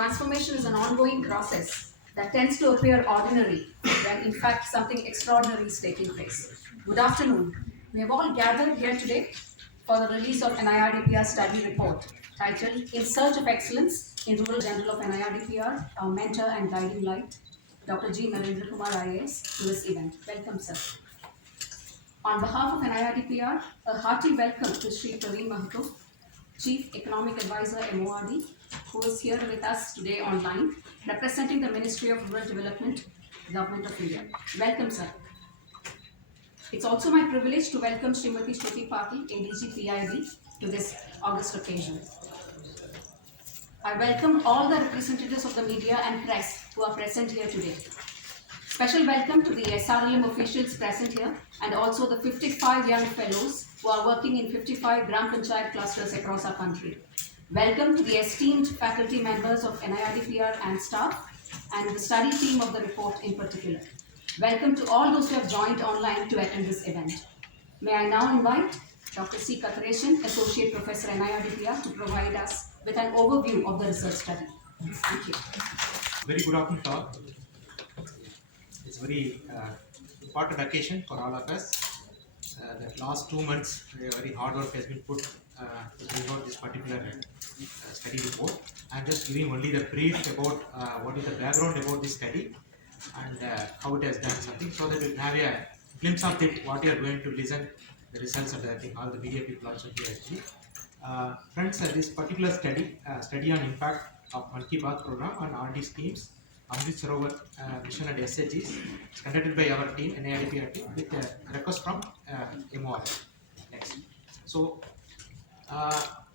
Transformation is an ongoing process that tends to appear ordinary when in fact something extraordinary is taking place. Good afternoon. We have all gathered here today for the release of NIRDPR study report titled In Search of Excellence in Rural General of NIRDPR, our mentor and guiding light, Dr. Kumar IAS, to this event. Welcome, sir. On behalf of NIRDPR, a hearty welcome to Sri Praveen Mahato, Chief Economic Advisor MORD, who is here with us today online, representing the Ministry of Rural Development, Government of India. Welcome, sir. It's also my privilege to welcome Srimati Shruti Patil, ADG PIB, to this August occasion. I welcome all the representatives of the media and press who are present here today. Special welcome to the SRLM officials present here and also the 55 young fellows who are working in 55 Gram Panchayat clusters across our country. Welcome to the esteemed faculty members of NIRDPR and staff and the study team of the report in particular. Welcome to all those who have joined online to attend this event. May I now invite Dr. C. Katharesan, Associate Professor NIRDPR, to provide us with an overview of the research study. Thank you. Very good afternoon, all. It's a very important occasion for all of us. The last 2 months, very hard work has been put to bring out this particular study report. I'm just giving only the brief about what is the background about this study and how it has done something, so that you have a glimpse of it, what you are going to listen, the results of that. I think all the media people also here actually. Friends, this particular study on impact of Mann Ki Baat program on RD schemes, Amrit Sarovar mission and SHGs, is conducted by our team, NIRDPR team, with a request from MOR. Next. So,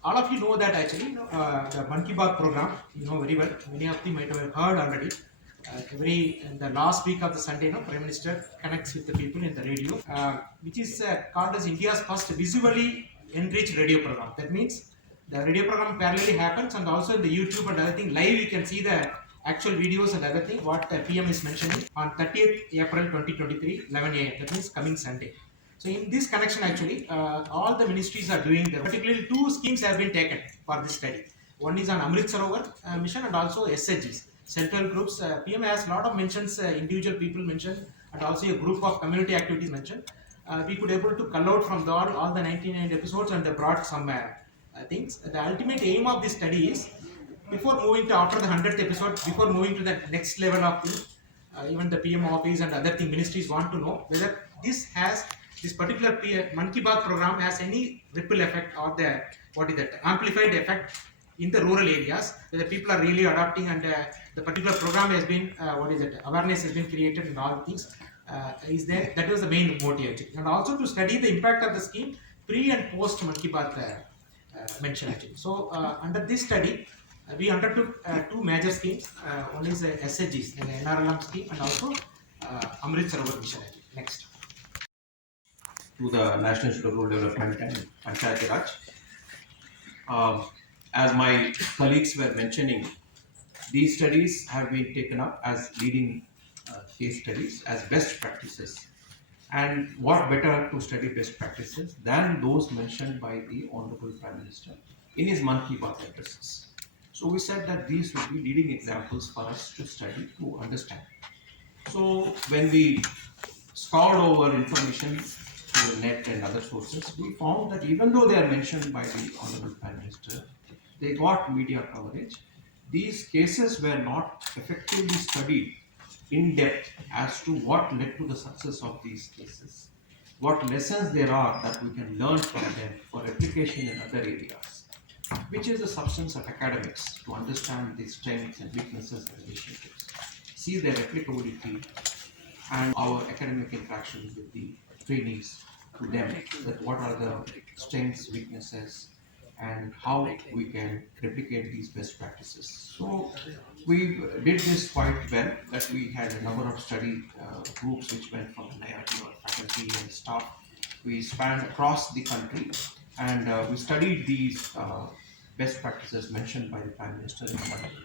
all of you know that actually, the Mann Ki Baat program, you know very well. Many of you might have heard already. In the last week of the Sunday, Prime Minister connects with the people in the radio, which is called as India's first visually enriched radio program. That means the radio program parallelly happens, and also in the YouTube and other thing live you can see the actual videos and other thing what the PM is mentioning on 30th April 2023, 11 AM. That means coming Sunday. So in this connection actually, all the ministries are doing, particularly 2 schemes have been taken for this study. One is on Amrit Sarovar mission and also SHGs. Central groups, PM has a lot of mentions, individual people mentioned, and also a group of community activities mentioned. We could able to cull out from all the 99 episodes, and they brought some things. The ultimate aim of this study is, before moving to after the 100th episode, before moving to the next level of thing, even the PM office and other thing ministries want to know whether this particular Mann Ki Baat program has any ripple effect or the amplified effect in the rural areas, where the people are really adopting, and the particular program has been awareness has been created and all things is there. That was the main motive actually. And also to study the impact of the scheme pre and post Mann Ki Baat mention actually. So under this study we undertook 2 major schemes. One is SHGs, an NRLM scheme, and also Amrit Sarovar mission actually. Next. To the National Institute of Rural Development and Panchayat Raj. As my colleagues were mentioning, these studies have been taken up as leading case studies, as best practices. And what better to study best practices than those mentioned by the Honorable Prime Minister in his Mann Ki Baat addresses. So we said that these would be leading examples for us to study, to understand. So when we scoured over information through the net and other sources, we found that even though they are mentioned by the Honorable Prime Minister, they got media coverage. These cases were not effectively studied in depth as to what led to the success of these cases, what lessons there are that we can learn from them for application in other areas, which is the substance of academics, to understand the strengths and weaknesses and relationships, see their applicability, and our academic interaction with the trainees to them, that what are the strengths, weaknesses, and how we can replicate these best practices. So we did this quite well, that we had a number of study groups which went from NIRDPR faculty and staff. We spanned across the country, and we studied these best practices mentioned by the Prime Minister in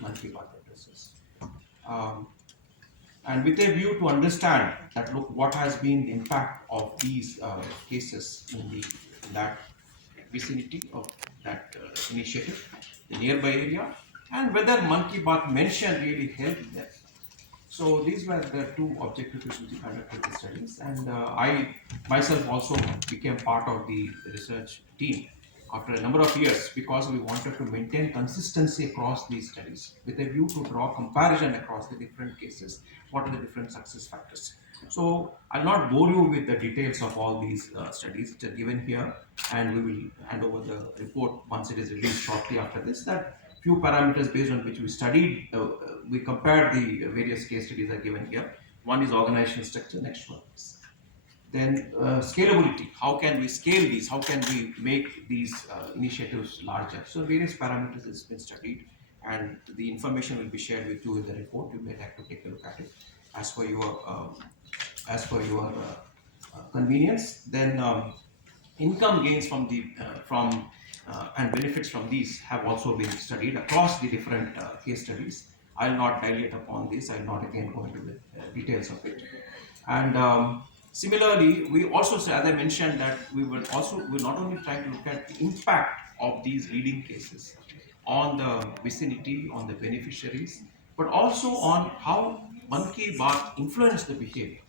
Mann Ki Baat addresses. And with a view to understand that, look, what has been the impact of these cases in that vicinity of that initiative, the nearby area, and whether Mann Ki Baat mention really helped them. So these were the two objective questions we conducted the studies, and I myself also became part of the research team after a number of years because we wanted to maintain consistency across these studies with a view to draw comparison across the different cases, what are the different success factors. So I'll not bore you with the details of all these studies which are given here, and we will hand over the report once it is released shortly after this. That few parameters based on which we studied, we compared the various case studies are given here. One is organizational structure, next one is then scalability. How can we scale these? How can we make these initiatives larger? So various parameters has been studied, and the information will be shared with you in the report. You may have to take a look at it as per your convenience. Then income gains from the and benefits from these have also been studied across the different case studies. I'll not dilate upon this. I'll not again go into the details of it. And similarly, we also, as I mentioned, that we will not only try to look at the impact of these leading cases on the vicinity, on the beneficiaries, but also on how Mann Ki Baat influenced the behavior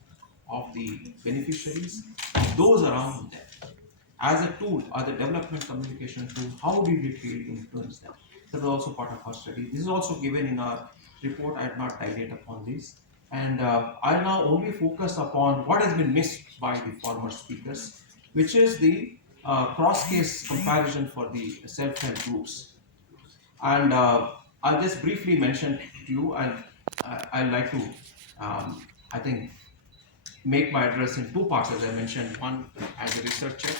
of the beneficiaries, of those around them. As a tool, as a development communication tool, how did it really influence them? That was also part of our study. This is also given in our report. I did not dilate upon this. And I'll now only focus upon what has been missed by the former speakers, which is the cross-case comparison for the self-help groups. And I'll just briefly mention to you, and I'd like to, I think, make my address in two parts, as I mentioned, one as a researcher,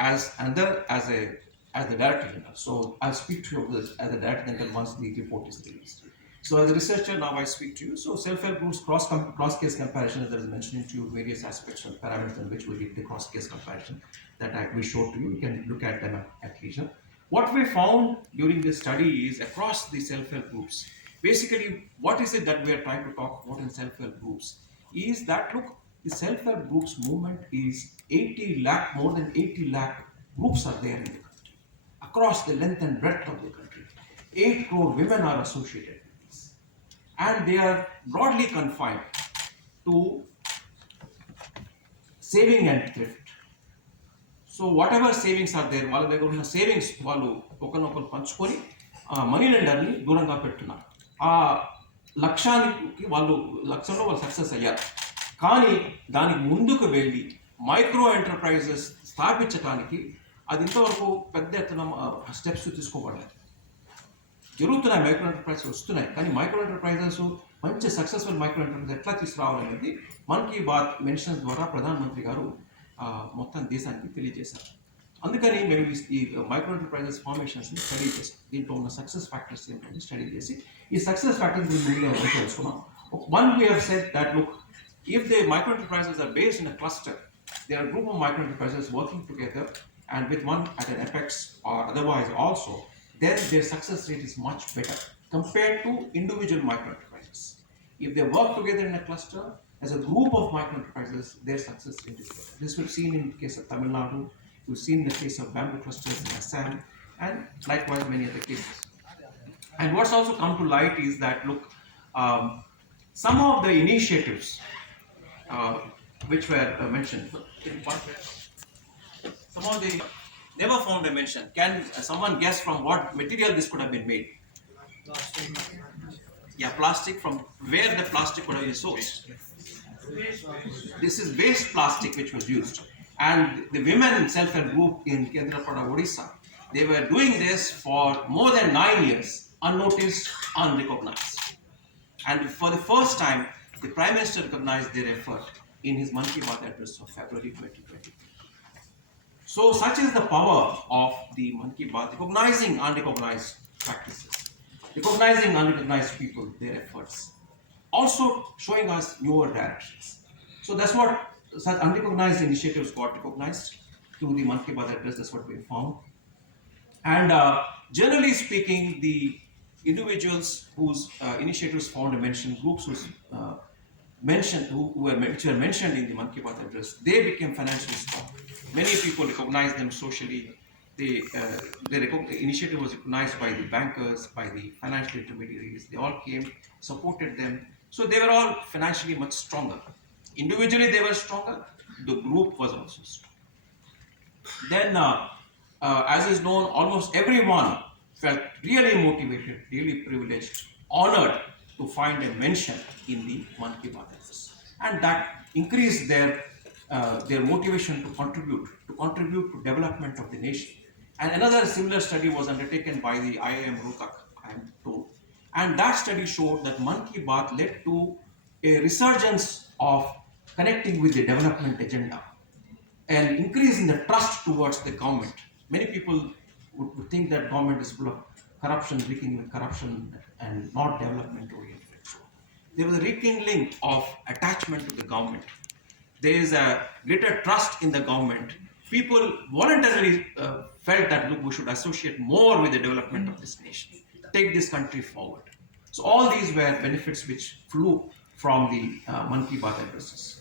as another as the director general. So I'll speak to you as the director general once the report is released. So as a researcher, now I speak to you. So self-help groups cross-case comparison, as I was mentioning to you, various aspects and parameters in which we did the cross-case comparison that we showed to you. You can look at them at leisure. What we found during this study is across the self-help groups, basically what is it that we are trying to talk about in self-help groups is that, look, the self-help groups movement is 80 lakh, more than 80 lakh groups are there in the country, across the length and breadth of the country. 8 crore women are associated with this. And they are broadly confined to saving and thrift. So whatever savings are there, వాళ్ళ దగ్గర ఉన్న savings వాళ్ళు ఒకరినొకరు పంచుకొని money లెండర్ని దూరంగా పెట్టున్నారు. ఆ లక్ష్యానికి లక్ష్యంలో వాళ్ళు సక్సెస్ అయ్యారు. కానీ దానికి ముందుకు వెళ్ళి మైక్రో ఎంటర్ప్రైజెస్ స్థాపించడానికి అది ఇంతవరకు పెద్ద ఎత్తున స్టెప్స్ తీసుకోబడలేదు. జరుగుతున్నాయి, మైక్రో ఎంటర్ప్రైజెస్ వస్తున్నాయి, కానీ మైక్రో ఎంటర్ప్రైజెస్ మంచి సక్సెస్ఫుల్ మైక్రో ఎంటర్ప్రైజెస్ ఎట్లా తీసుకురావాలనేది మన్ కీ బాత్ మెన్షన్స్ ద్వారా ప్రధానమంత్రి గారు మొత్తం దేశానికి తెలియజేశారు. అందుకని మేము ఈ మైక్రో ఎంటర్ప్రైజెస్ ఫార్మేషన్స్ని స్టడీ చేసాం. దీంట్లో ఉన్న సక్సెస్ ఫ్యాక్టర్స్ ఏంటంటే స్టడీ చేసి ఈ సక్సెస్ ఫ్యాక్టర్స్ గురించి తెలుసుకున్నాం. One we have said that look, if the micro enterprises are based in a cluster, there are a group of micro enterprises working together and with one at an apex or otherwise also, then their success rate is much better compared to individual micro enterprises. If they work together in a cluster as a group of micro enterprises, their success rate is better. This we've seen in the case of Tamil Nadu, we've seen the case of bamboo clusters in Assam, and likewise many other cases. And what's also come to light is that, look, some of the initiatives which were mentioned, some of the never found a mention. Can someone guess from what material this could have been made? Yeah, plastic. From where the plastic could have been sourced? This is waste plastic which was used. And the women self-help group in Kendrapada, Odisha, they were doing this for more than 9 years, unnoticed, unrecognized. And for the first time, the Prime Minister recognized their effort in his Mann Ki Baat address of February 2020. So such is the power of the Mann Ki Baat, recognizing unrecognized practices, recognizing unrecognized people, their efforts, also showing us newer directions. So that's what such unrecognized initiatives got recognized through the Mann Ki Baat address. That's what we found. And generally speaking, the individuals whose initiatives found a mention, groups whose which were mentioned in the Mann Ki Baat address, they became financially strong. Many people recognized them socially, the initiative was recognized by the bankers, by the financial intermediaries. They all came, supported them. So they were all financially much stronger. Individually, they were stronger. The group was also strong. Then, as is known, almost everyone felt really motivated, really privileged, honored to find a mention in the Mann Ki Baat address, and that increased their motivation to contribute to development of the nation. And another similar study was undertaken by the IIM Rohtak, I am told, and that study showed that Mann Ki Baat led to a resurgence of connecting with the development agenda, an increase in the trust towards the government. Many people would think that government is full of corruption, leaking with corruption, and not development oriented. So there was a rekindling of attachment to the government. There is a greater trust in the government. People voluntarily felt that, look, we should associate more with the development of this nation, take this country forward. So all these were benefits which flew from the Mann Ki Baat addresses.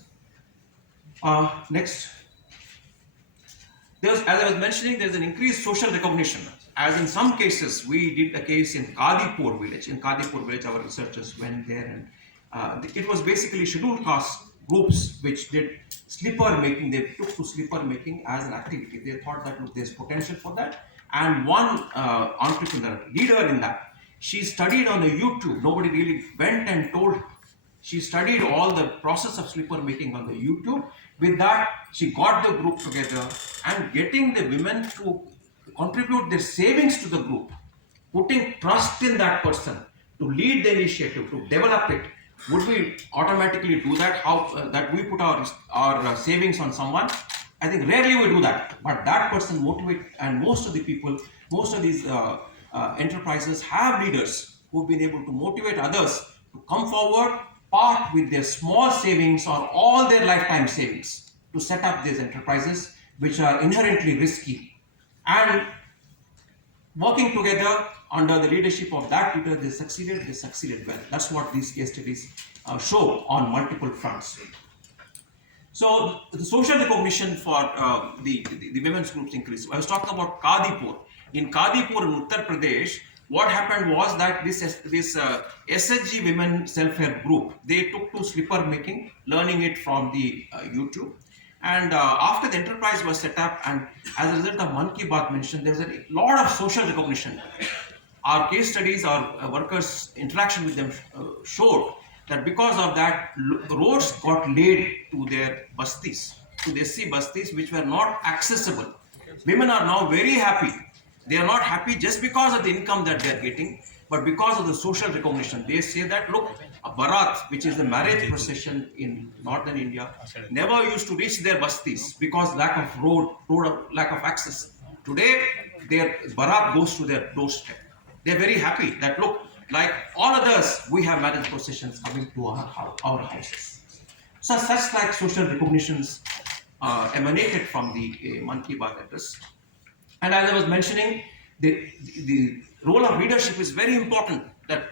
Next. As I was mentioning, there's an increased social recognition. As in some cases, we did a case in Kadipur village. In Kadipur village, our researchers went there, and it was basically scheduled caste groups which did slipper making. They took to slipper making as an activity. They thought that, look, there's potential for that. And one entrepreneur, leader in that, she studied on the YouTube. Nobody really went and told her. She studied all the process of slipper making on the YouTube. With that, she got the group together, and getting the women to contribute their savings to the group, putting trust in that person to lead the initiative, to develop it. Would we automatically do that? How that we put our savings on someone? I think rarely we do that. But that person motivate, and most of the people, most of these enterprises have leaders who've been able to motivate others to come forward, part with their small savings or all their lifetime savings to set up these enterprises, which are inherently risky. And working together under the leadership of that leader, they succeeded well. That's what these case studies show on multiple fronts. So the social recognition for the women's groups increased. I was talking about Kadipur. In Kadipur in Uttar Pradesh, what happened was that this SHG women self-help group, they took to slipper making, learning it from the YouTube. And after the enterprise was set up, and as a result of Mann Ki Baat mentioned, there was a lot of social recognition. Our case studies, our workers' interaction with them showed that because of that, roads got laid to their bastis, to the SC bastis, which were not accessible. Women are now very happy. They are not happy just because of the income that they are getting, but because of the social recognition. They say that, look, a Bharat, which is the marriage procession in northern India, never used to reach their bastis because lack of road, lack of access. Today, their Bharat goes to their doorstep. They are very happy that, look, like all others, we have marriage processions coming to our houses. So such like social recognitions emanated from the Mann Ki Baat address. And as I was mentioning, the role of leadership is very important, that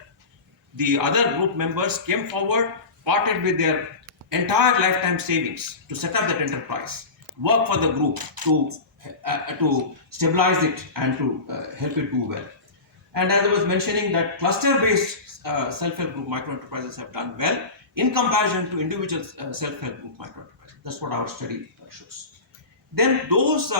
the other group members came forward, parted with their entire lifetime savings to set up that enterprise, work for the group to stabilize it and to help it do well. And as I was mentioning, that cluster-based self-help group micro-enterprises have done well in comparison to individual self-help group micro-enterprises. That's what our study shows. Then those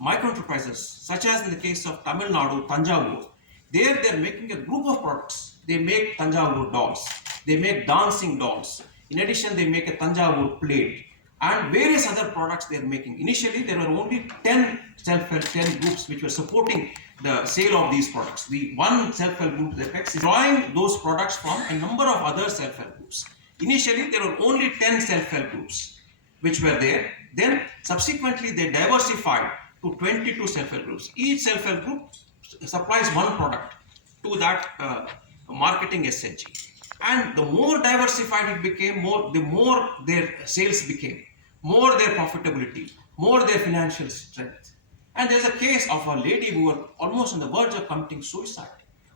micro-enterprises, such as in the case of Tamil Nadu, Tanjavur, they're making a group of products. They make Tanjavur dolls. They make dancing dolls. In addition, they make a Tanjavur plate and various other products they're making. Initially, there were only 10 self-help, 10 groups which were supporting the sale of these products. The one self-help group, the Apex, is drawing those products from a number of other self-help groups. Initially, there were only 10 self-help groups which were there. Then subsequently they diversified to 22 self-help groups. Each self-help group supplies one product to that marketing SHG. And the more diversified it became, the more their sales became, more their profitability, more their financial strength. And there's a case of a lady who was almost on the verge of committing suicide,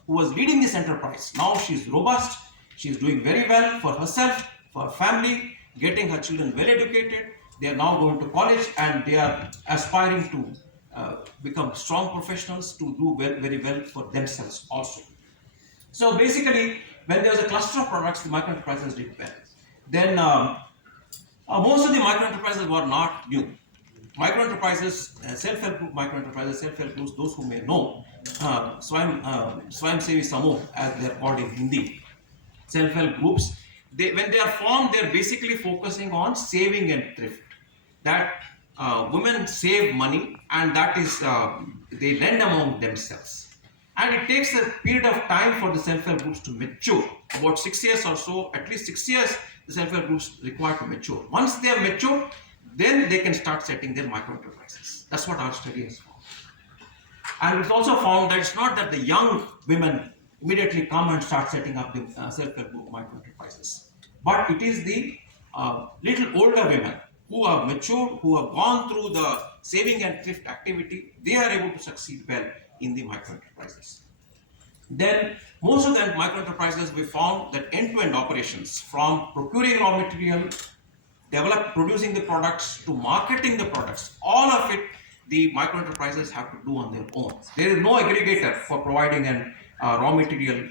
who was leading this enterprise. Now she's robust, she's doing very well for herself, for her family, getting her children well educated. They are now going to college and they are aspiring to become strong professionals to do very well for themselves also. So basically, when there was a cluster of products, the micro enterprises did well. Then most of the micro enterprises were not new. Micro enterprises, self-help group micro enterprises, self-help groups, those who may know, Swayam Sevi Samuh, as they are called in Hindi, self-help groups, when they are formed, they are basically focusing on saving and thrift. That women save money, and that is they lend among themselves. And it takes a period of time for the self-help groups to mature. About 6 years or so, at least 6 years, the self-help groups require to mature. Once they have matured, then they can start setting their micro enterprises. That's what our study has found. And it's also found that it's not that the young women immediately come and start setting up the self-help group micro enterprises, but it is the little older women who are matured, who have gone through the saving and thrift activity, they are able to succeed well in the micro enterprises. Then most of the micro enterprises, we found that end-to-end operations, from procuring raw material, producing the products, to marketing the products, all of it the micro enterprises have to do on their own. There is no aggregator for providing an raw material,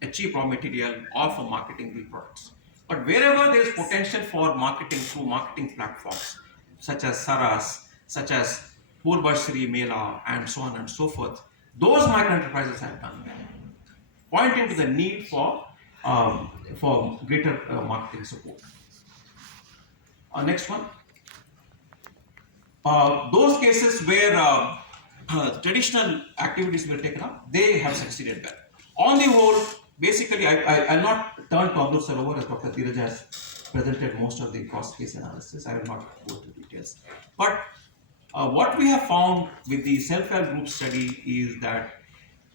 a cheap raw material, or for marketing the products. But wherever there is potential for marketing through marketing platforms such as Saras, such as Purvashri Mela, and so on and so forth, those micro enterprises have done well, pointing to the need for greater marketing support. Next one. Those cases where traditional activities were taken up, they have succeeded well. On the whole, basically, I'll not turn to Abdul Sarovar, as Dr. Dheeraj has presented most of the cross-case analysis. I will not go into details. But what we have found with the self-help group study is that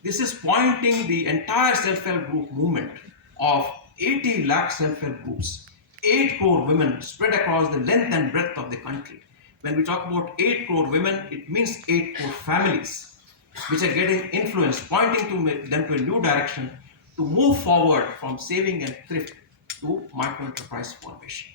this is pointing the entire self-help group movement of 80 lakh self-help groups, 8 crore women spread across the length and breadth of the country. When we talk about 8 crore women, it means 8 crore families which are getting influenced, pointing to them to a new direction to move forward from saving and thrift to micro enterprise formation.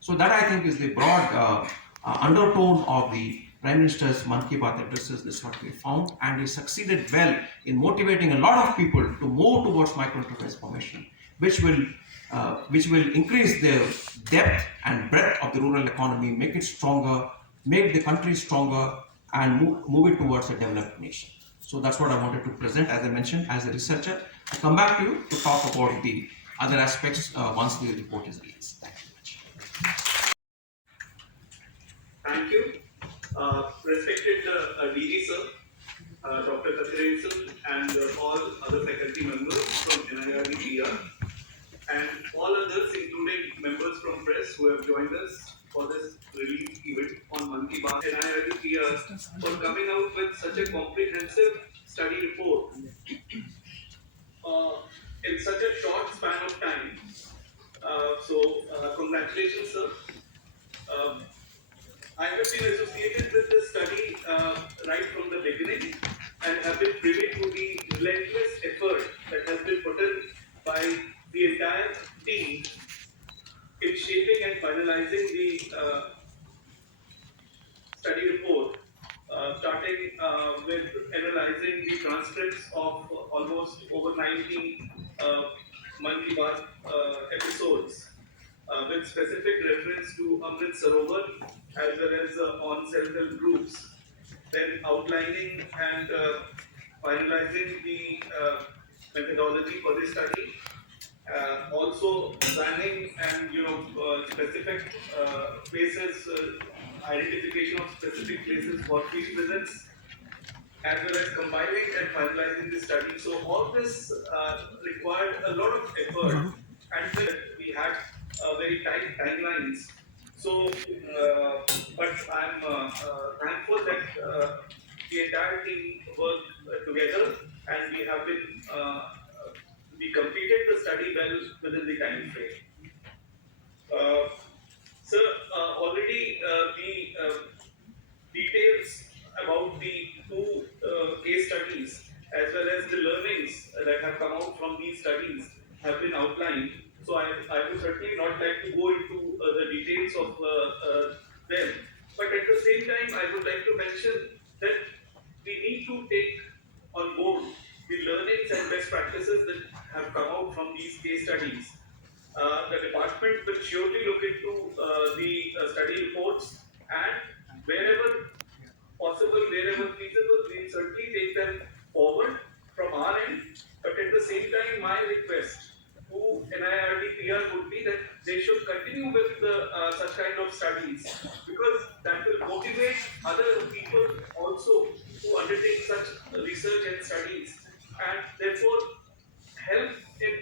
So that, I think, is the broad undertone of the Prime Minister's Mann Ki Baat addresses. This is what we found, and he succeeded well in motivating a lot of people to move towards micro enterprise formation, which will increase the depth and breadth of the rural economy, make it stronger, make the country stronger, and move it towards a developed nation. So that's what I wanted to present. As I mentioned, as a researcher, I'll come back to you to talk about the other aspects once the report is released. Thank you very much. Thank you. Respected DG sir, Dr. Kathiraj sir, and all other faculty members from NIRDPR, and all others, including members from press who have joined us for this release event on Mann Ki Baat, NIRDPR, for coming out with such a comprehensive study report in such a short span of time. Congratulations, sir. I have been associated with this study right from the beginning, and have been privy to the relentless effort that has been put in by the entire team in shaping and finalizing the study report, starting with analyzing the transcripts of almost over 90 Mann Ki Baat episodes, with specific reference to Amrit Sarovar as well as on self-help groups, then outlining and finalizing the methodology for the study, also planning and specific places, identification of specific places for field visits, as well as compiling and finalizing the study. So all this required a lot of effort, and then we had very tight timelines. So, but I'm thankful that the entire team worked together, and we have been we completed the study well within the time frame. Sir, already the details about the two case studies, as well as the learnings that have come out from these studies, have been outlined. So I would certainly not like to go into the details of them. But at the same time, I would like to mention that and wherever possible, wherever feasible, we certainly take them forward from our end. But at the same time, my request to NIRDPR would be that they should continue with such kind of studies, because that will motivate other people also to undertake such research and studies, and therefore help in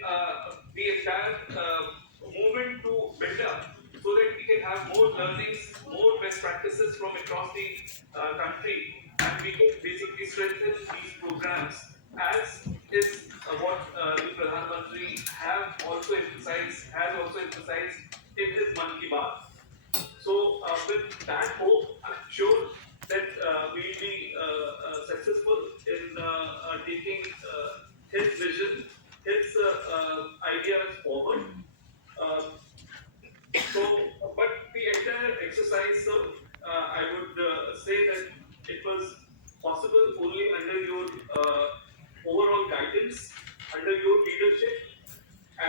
the entire movement to build up, so that we can have more learnings, more best practices from across the country, and we can basically strengthen these programs, as is what the Pradhan Mantri has also emphasized in his Mann Ki Baat. So with that hope, I'm sure that we'll be successful in taking his vision, his ideas forward. Uh, so, but the entire exercise, sir, I would say that it was possible only under your overall guidance, under your leadership,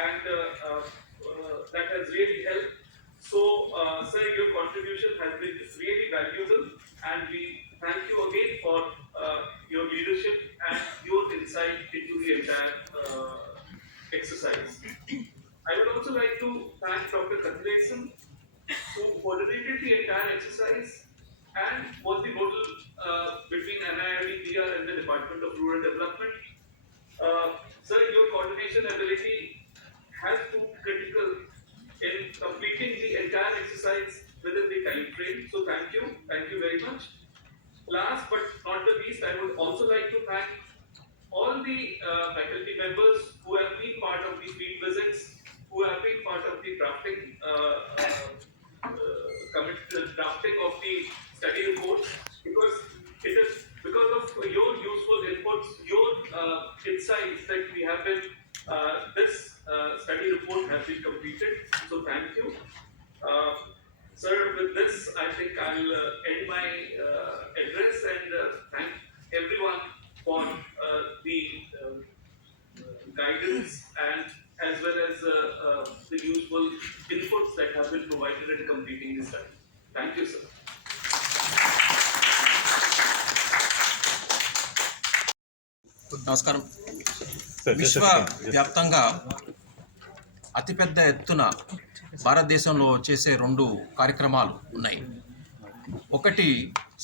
and that has really helped. So, sir, your contribution has been really valuable, and we thank you again for your leadership and your insight into the entire exercise. I would also like to thank Dr. Kathiresan, who coordinated the entire exercise and was the model between NIRDPR and the Department of Rural Development. Sir, your coordination ability has proved critical in completing the entire exercise within the time frame. So thank you very much. Last but not the least, I would also like to thank all the faculty members who have been part of the field visits, who have been part of the drafting drafting of the study reports, because it is because of your useful inputs, your insights that we have been this study report has been completed. So thank you. Sir, with this, I think I'll end my address and thank everyone for the guidance and as well as the useful inputs that have been provided in completing this study. Thank you, sir. నమస్కారం. విశ్వవ్యాప్తంగా అతిపెద్ద ఎత్తున భారతదేశంలో చేసే 2 కార్యక్రమాలు ఉన్నాయి. ఒకటి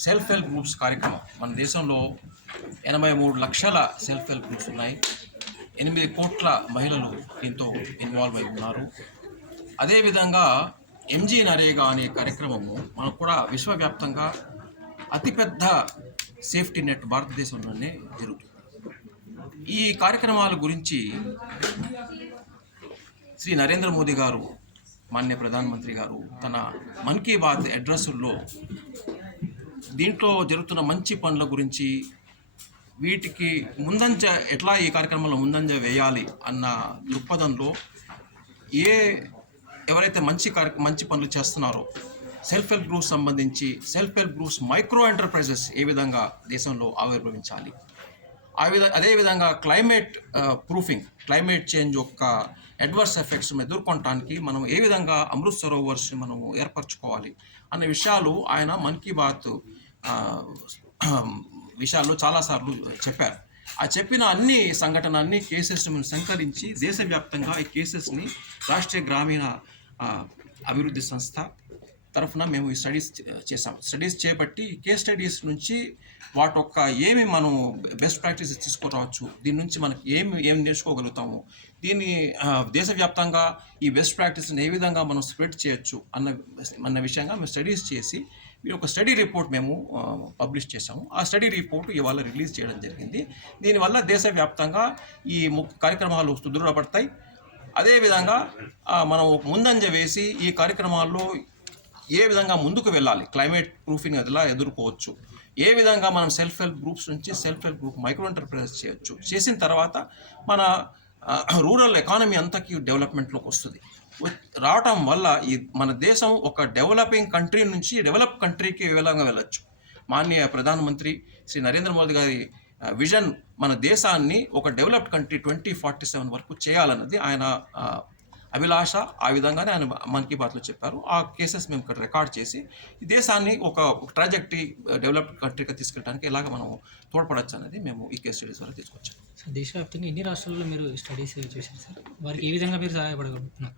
self help groups కార్యక్రమం. మన దేశంలో 83 లక్షల సెల్ఫ్ హెల్ప్ గ్రూప్స్ ఉన్నాయి. 8 కోట్ల మహిళలు దీంతో ఇన్వాల్వ్ అయి ఉన్నారు. అదేవిధంగా ఎంజీ నరేగా అనే కార్యక్రమము మనకు కూడా విశ్వవ్యాప్తంగా అతిపెద్ద సేఫ్టీ నెట్ భారతదేశంలోనే జరుగుతుంది. ఈ కార్యక్రమాల గురించి శ్రీ నరేంద్ర మోదీ గారు, మాన్య ప్రధానమంత్రి గారు తన మన్ కీ బాత్ అడ్రస్లో దీంట్లో జరుగుతున్న మంచి పనుల గురించి, వీటికి ముందంజ ఎట్లా ఈ కార్యక్రమంలో ముందంజ వేయాలి అన్న దృక్పథంలో ఎవరైతే మంచి పనులు చేస్తున్నారో సెల్ఫ్ హెల్ప్ గ్రూప్స్ సంబంధించి self help groups micro enterprises ఏ విధంగా దేశంలో ఆవిర్భవించాలి, అదేవిధంగా క్లైమేట్ ప్రూఫింగ్, క్లైమేట్ చేంజ్ యొక్క అడ్వర్స్ ఎఫెక్ట్స్ ఎదుర్కొనడానికి మనం ఏ విధంగా అమృత్ సరోవర్స్ మనము ఏర్పరచుకోవాలి అనే విషయాలు ఆయన మన్ కీ బాత్ విషయాల్లో చాలాసార్లు చెప్పారు. ఆ చెప్పిన అన్ని అన్ని కేసెస్ని సంకరించి దేశవ్యాప్తంగా ఈ కేసెస్ని రాష్ట్రీయ గ్రామీణ అభివృద్ధి సంస్థ తరఫున మేము ఈ స్టడీస్ చేపట్టి కేస్ స్టడీస్ నుంచి వాటి యొక్క ఏమి మనం బెస్ట్ ప్రాక్టీసెస్ తీసుకురావచ్చు, దీని నుంచి మనకి ఏమి నేర్చుకోగలుగుతాము, దీన్ని దేశవ్యాప్తంగా ఈ బెస్ట్ ప్రాక్టీస్ని ఏ విధంగా మనం స్ప్రెడ్ చేయొచ్చు అన్న విషయంగా మేము స్టడీస్ చేసి ఒక స్టడీ రిపోర్ట్ మేము పబ్లిష్ చేసాము. ఆ స్టడీ రిపోర్ట్ ఇవాళ రిలీజ్ చేయడం జరిగింది. దీనివల్ల దేశవ్యాప్తంగా ఈ కార్యక్రమాలు సుదృఢపడతాయి. అదేవిధంగా మనం ముందంజ వేసి ఈ కార్యక్రమాల్లో ఏ విధంగా ముందుకు వెళ్ళాలి, క్లైమేట్ ప్రూఫింగ్ ఎలా ఎదుర్కోవచ్చు, ఏ విధంగా మనం సెల్ఫ్ హెల్ప్ గ్రూప్స్ నుంచి self help group micro enterprises చేయొచ్చు, చేసిన తర్వాత మన రూరల్ ఎకానమీ అంతకి డెవలప్మెంట్లోకి వస్తుంది. రావటం వల్ల ఈ మన దేశం ఒక డెవలపింగ్ కంట్రీ నుంచి డెవలప్ కంట్రీకి ఏ విధంగా వెళ్ళచ్చు. మాన్య ప్రధానమంత్రి శ్రీ నరేంద్ర మోదీ గారి విజన్ మన దేశాన్ని ఒక డెవలప్డ్ కంట్రీ 2047 వరకు చేయాలన్నది ఆయన అభిలాష ఆ విధంగానే ఆయన మన్ కీ బాత్లో చెప్పారు. ఆ కేసెస్ మేము ఇక్కడ రికార్డ్ చేసి ఈ దేశాన్ని ఒక ట్రాజెక్టరీ డెవలప్డ్ కంట్రీగా తీసుకెళ్ళడానికి ఎలాగ మనం తోడ్పడచ్చు అనేది మేము ఈ కేస్ స్టడీస్ వల్ల తీసుకొచ్చాం. సార్ దేశవ్యాప్తంగా ఎన్ని రాష్ట్రాల్లో మీరు స్టడీస్ చేశారు సార్? వారికి ఏ విధంగా మీరు సహాయపడగలుగుతున్నారు?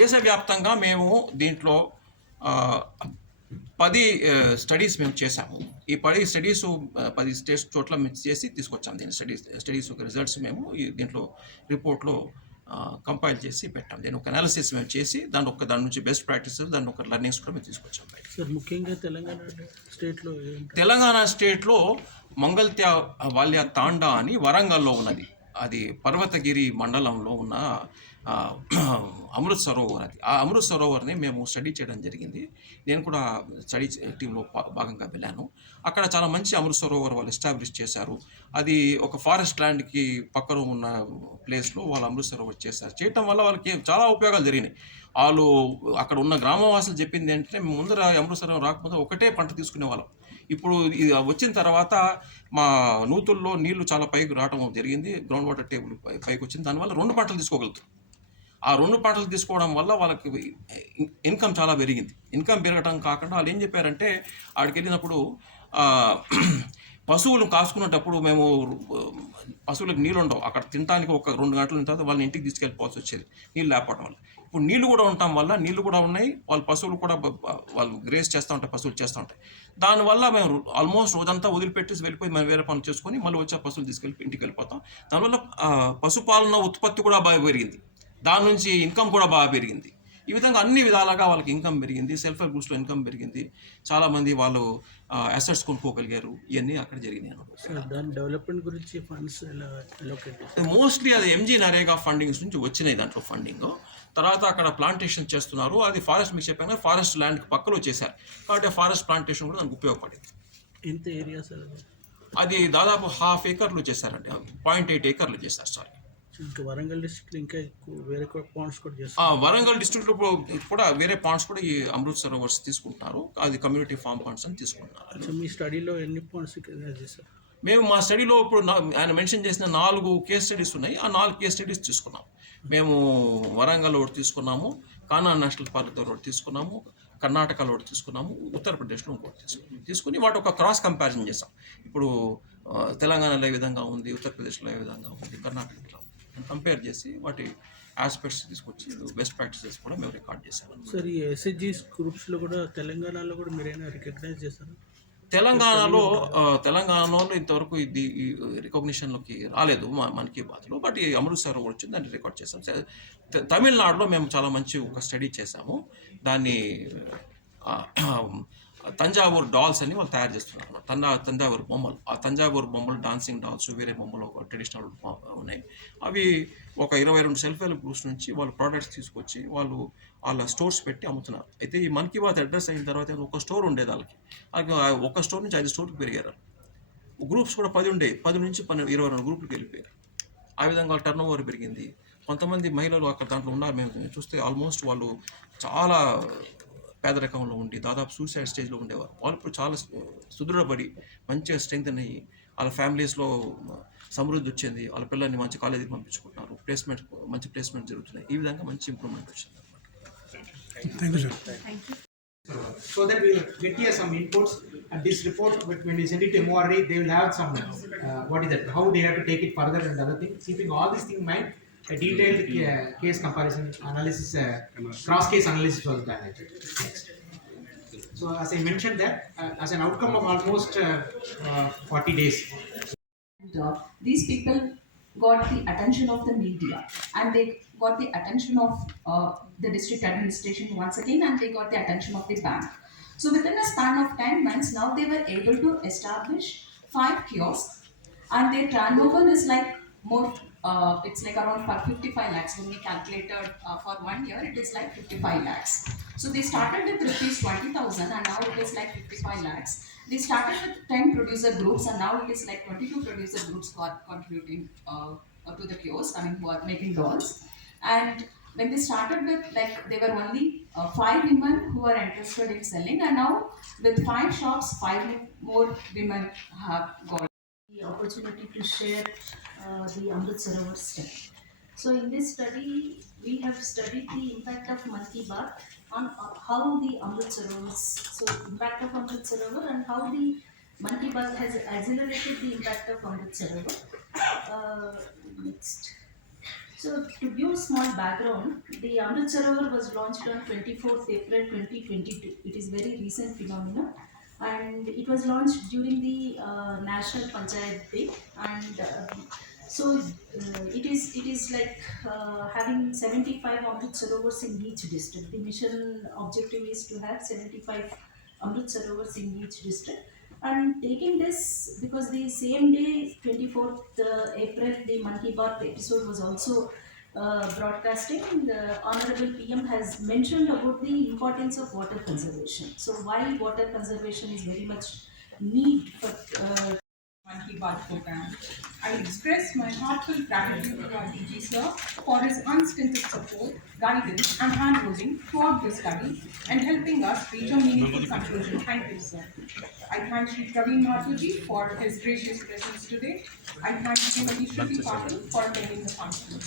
దేశవ్యాప్తంగా మేము దీంట్లో 10 స్టడీస్ మేము చేశాము. ఈ 10 స్టడీస్ 10 స్టేట్స్ చోట్ల మేము చేసి తీసుకొచ్చాము. దీని స్టడీస్ రిజల్ట్స్ మేము దీంట్లో రిపోర్ట్లో కంపైల్ చేసి పెట్టాం. దీని ఒక అనాలిసిస్ మేము చేసి దాని నుంచి బెస్ట్ ప్రాక్టీసెస్ దాని ఒక లర్నింగ్స్ కూడా మేము తీసుకొచ్చాం. సార్ ముఖ్యంగా తెలంగాణ స్టేట్లో మంగళత్య వాల్య తాండా అని వరంగల్లో ఉన్నది. అది పర్వతగిరి మండలంలో ఉన్న అమృత్ సరోవర్. అది ఆ అమృత్ సరోవర్ని మేము స్టడీ చేయడం జరిగింది. నేను కూడా స్టడీ టీంలో భాగంగా వెళ్ళాను. అక్కడ చాలా మంచి అమృత్ సరోవర్ వాళ్ళు ఎస్టాబ్లిష్ చేశారు. అది ఒక ఫారెస్ట్ ల్యాండ్కి పక్కన ఉన్న ప్లేస్లో వాళ్ళు అమృత్ సరోవర్ చేశారు. చేయటం వల్ల వాళ్ళకి చాలా ఉపయోగాలు జరిగినాయి. వాళ్ళు అక్కడ ఉన్న గ్రామవాసులు చెప్పింది ఏంటంటే, ముందర అమృత్ సరోవర్ రాకపోతే ఒకటే పంట తీసుకునే వాళ్ళం. ఇప్పుడు ఇది వచ్చిన తర్వాత మా నూతుల్లో నీళ్లు చాలా పైకి రావడం జరిగింది. గ్రౌండ్ వాటర్ టేబుల్ పైకి వచ్చింది. దానివల్ల 2 పంటలు తీసుకోగలుగుతాం. ఆ 2 పంటలు తీసుకోవడం వల్ల వాళ్ళకి ఇన్కమ్ చాలా పెరిగింది. ఇన్కమ్ పెరగడం కాకుండా వాళ్ళు ఏం చెప్పారంటే, ఆడికి వెళ్ళినప్పుడు పశువులు కాసుకునేటప్పుడు మేము పశువులకు నీళ్ళు ఉండవు. అక్కడ తినడానికి ఒక 2 గంటల తర్వాత వాళ్ళని ఇంటికి తీసుకెళ్ళిపోవాల్సి వచ్చేది నీళ్ళు లేకపోవడం వల్ల. ఇప్పుడు నీళ్ళు కూడా ఉండటం వల్ల నీళ్ళు కూడా ఉన్నాయి. వాళ్ళ పశువులు కూడా వాళ్ళు గ్రేస్ చేస్తూ ఉంటాయి, పశువులు చేస్తూ ఉంటాయి. దానివల్ల మేము ఆల్మోస్ట్ రోజంతా వదిలిపెట్టేసి వెళ్ళిపోయి మేము వేరే పనులు చేసుకొని మళ్ళీ వచ్చే పశువులు తీసుకెళ్ళి ఇంటికి వెళ్ళిపోతాం. దానివల్ల పశుపాలన ఉత్పత్తి కూడా బాగా పెరిగింది. దాని నుంచి ఇన్కమ్ కూడా బాగా పెరిగింది. ఈ విధంగా అన్ని విధాలుగా వాళ్ళకి ఇన్కమ్ పెరిగింది. సెల్ఫ్ హెల్ప్ గ్రూప్స్లో ఇన్కమ్ పెరిగింది. చాలామంది వాళ్ళు అసెట్స్ కొనుక్కోగలిగారు. ఇవన్నీ అక్కడ జరిగినాయి. దాని డెవలప్మెంట్ గురించి ఫండ్స్ మోస్ట్లీ అది NGNREGA ఫండింగ్స్ నుంచి వచ్చినాయి. దాంట్లో ఫండింగ్ తర్వాత అక్కడ ప్లాంటేషన్ చేస్తున్నారు. అది ఫారెస్ట్ మీకు చెప్పాను, ఫారెస్ట్ ల్యాండ్కి పక్కలో చేశారు కాబట్టి ఫారెస్ట్ ప్లాంటేషన్ కూడా దానికి ఉపయోగపడింది. ఎంత ఏరియా సార్ అది దాదాపు 1/2 acre చేశారండి. 0.8 acres చేశారు. సారీ, ఇంకా వరంగల్ డిస్ట్రిక్ట్ ఇంకా వేరే పాండ్స్ కూడా చేస్తారు. వరంగల్ డిస్ట్రిక్ట్లో కూడా వేరే పాండ్స్ కూడా ఈ అమృత్ సరోవర్స్ తీసుకుంటున్నారు. అది కమ్యూనిటీ ఫార్మ్ పాండ్స్ అని తీసుకుంటున్నారు. మీ స్టడీలో ఎన్ని పాండ్స్ చేశారు? మేము మా స్టడీలో ఇప్పుడు ఆయన మెన్షన్ చేసిన 4 కేస్ స్టడీస్ ఉన్నాయి. ఆ 4 కేస్ స్టడీస్ తీసుకున్నాం. మేము వరంగల్ ఒకటి తీసుకున్నాము, కానా నేషనల్ పార్క్లో ఒకటి తీసుకున్నాము, కర్ణాటకలో ఒకటి తీసుకున్నాము, ఉత్తరప్రదేశ్లో ఇంకోటి తీసుకుని వాటి ఒక క్రాస్ కంపారిజన్ చేసాం. ఇప్పుడు తెలంగాణలో ఏ విధంగా ఉంది, ఉత్తరప్రదేశ్లో ఏ విధంగా ఉంది, కర్ణాటకలో కంపేర్ చేసి వాటి ఆస్పెక్ట్స్ తీసుకొచ్చి బెస్ట్ ప్రాక్టీసెస్ కూడా మేము రికార్డ్ చేసాము. సార్ ఈ SHG గ్రూప్స్లో కూడా తెలంగాణలో కూడా మీరైనా రికగ్నైజ్ చేస్తారా? తెలంగాణలో ఇంతవరకు ఇది రికగ్నిషన్లోకి రాలేదు మన్ కీ బాత్లో. బట్ ఈ అమృత్ సరోవర్ వచ్చింది, దాన్ని రికార్డ్ చేసాం. తమిళనాడులో మేము చాలా మంచి ఒక స్టడీ చేసాము. దాన్ని తంజావూరు డాల్స్ అని వాళ్ళు తయారు చేస్తున్నారు. తంజావూరు బొమ్మలు. ఆ తంజావూరు బొమ్మలు డాన్సింగ్ డాల్స్, వేరే బొమ్మలు ట్రెడిషనల్ ఉన్నాయి. అవి ఒక 22 సెల్ఫ్ హెల్ప్ గ్రూప్స్ నుంచి వాళ్ళు ప్రోడక్ట్స్ తీసుకొచ్చి వాళ్ళ స్టోర్స్ పెట్టి అమ్ముతున్నారు. అయితే ఈ మన్ కీ బాత్ అడ్రస్ అయిన తర్వాత ఒక స్టోర్ ఉండేది వాళ్ళకి. ఒక స్టోర్ నుంచి 5 స్టోర్కి పెరిగారు. గ్రూప్స్ కూడా 10 ఉండేవి. 10 నుంచి 22 గ్రూపులకు వెళ్ళిపోయారు. ఆ విధంగా వాళ్ళ టర్న్ ఓవర్ పెరిగింది. కొంతమంది మహిళలు అక్కడ దాంట్లో ఉన్నారు. మేము చూస్తే ఆల్మోస్ట్ వాళ్ళు చాలా పేదరికంలో ఉండి దాదాపు సూసైడ్ స్టేజ్లో ఉండేవారు. వాళ్ళు ఇప్పుడు చాలా సుదృఢపడి మంచిగా స్ట్రెంగ్త్ అయ్యి వాళ్ళ ఫ్యామిలీస్లో సమృద్ధి వచ్చింది. వాళ్ళ పిల్లల్ని మంచి కాలేజీకి పంపించుకుంటున్నారు. మంచి ప్లేస్మెంట్ జరుగుతున్నాయి. ఈ విధంగా మంచి ఇంప్రూవ్మెంట్ వచ్చింది. Thank you, sir. Thank you. So that we will get here some inputs, and this report, when we send it to MORE, they will have some what is that? How they have to take it further and other things. Keeping all these things in mind, a detailed case comparison analysis, cross case analysis was done. Next. So as I mentioned that, as an outcome of almost 40 days. These people got the attention of the media, and they got the attention of the district administration once again, and they got the attention of the bank. So within a span of 10 months, now they were able to establish 5 kiosks, and their turnover is like more, it's like around 55 lakhs. When we calculated for 1 year, it is like 55 lakhs. So they started with rupees 20,000, and now it is like 55 lakhs. They started with 10 producer groups, and now it is like 22 producer groups who are contributing to the kiosk, who are making dolls. And when they started with, like, there were only 5 women who were interested in selling, and now with 5 shops, 5 more women have got the opportunity to share the Amrit Sarovar step. So in this study, we have studied the impact of Mann Ki Baat on how the Amrit Sarovars, so impact of Amrit Sarovar and how the Mann Ki Baat has accelerated the impact of Amrit Sarovar. Next. So to give a small background, the Amrit Sarovar was launched on 24th April 2022. It is very recent phenomenon, and it was launched during the National Panchayat Day, and it is like having 75 Amrit Sarovars in each district. The mission objective is to have 75 Amrit Sarovars in each district. And taking this, because the same day, 24th April, the Mann Ki Baat episode was also broadcasting, the Honorable PM has mentioned about the importance of water conservation. So why water conservation is very much need for Mann Ki Baat program. I express my heartfelt gratitude to our DG sir for his unstinted support, guidance and hand-holding throughout the study and helping us reach a meaningful conclusion. Thank you, sir. I thank Shri DrGNarendra for his gracious presence today. I thank Shrimati Shruti Patil for attending the function.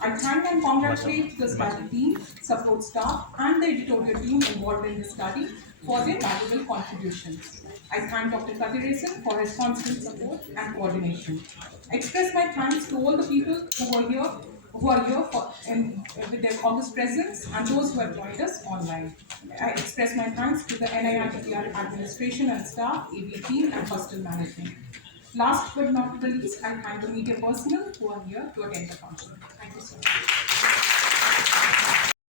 I thank and congratulate the study team, support staff and the editorial team involved in the study for their valuable contributions. I thank Dr. Kadiresan for his constant support and coordination. I express my thanks to all the people who are here with their august presence and those who have joined us online. I express my thanks to the NIRDPR administration and staff, AV team and hostel management. Last but not the least, I thank the media personnel who are here to attend the function. Thank you so much.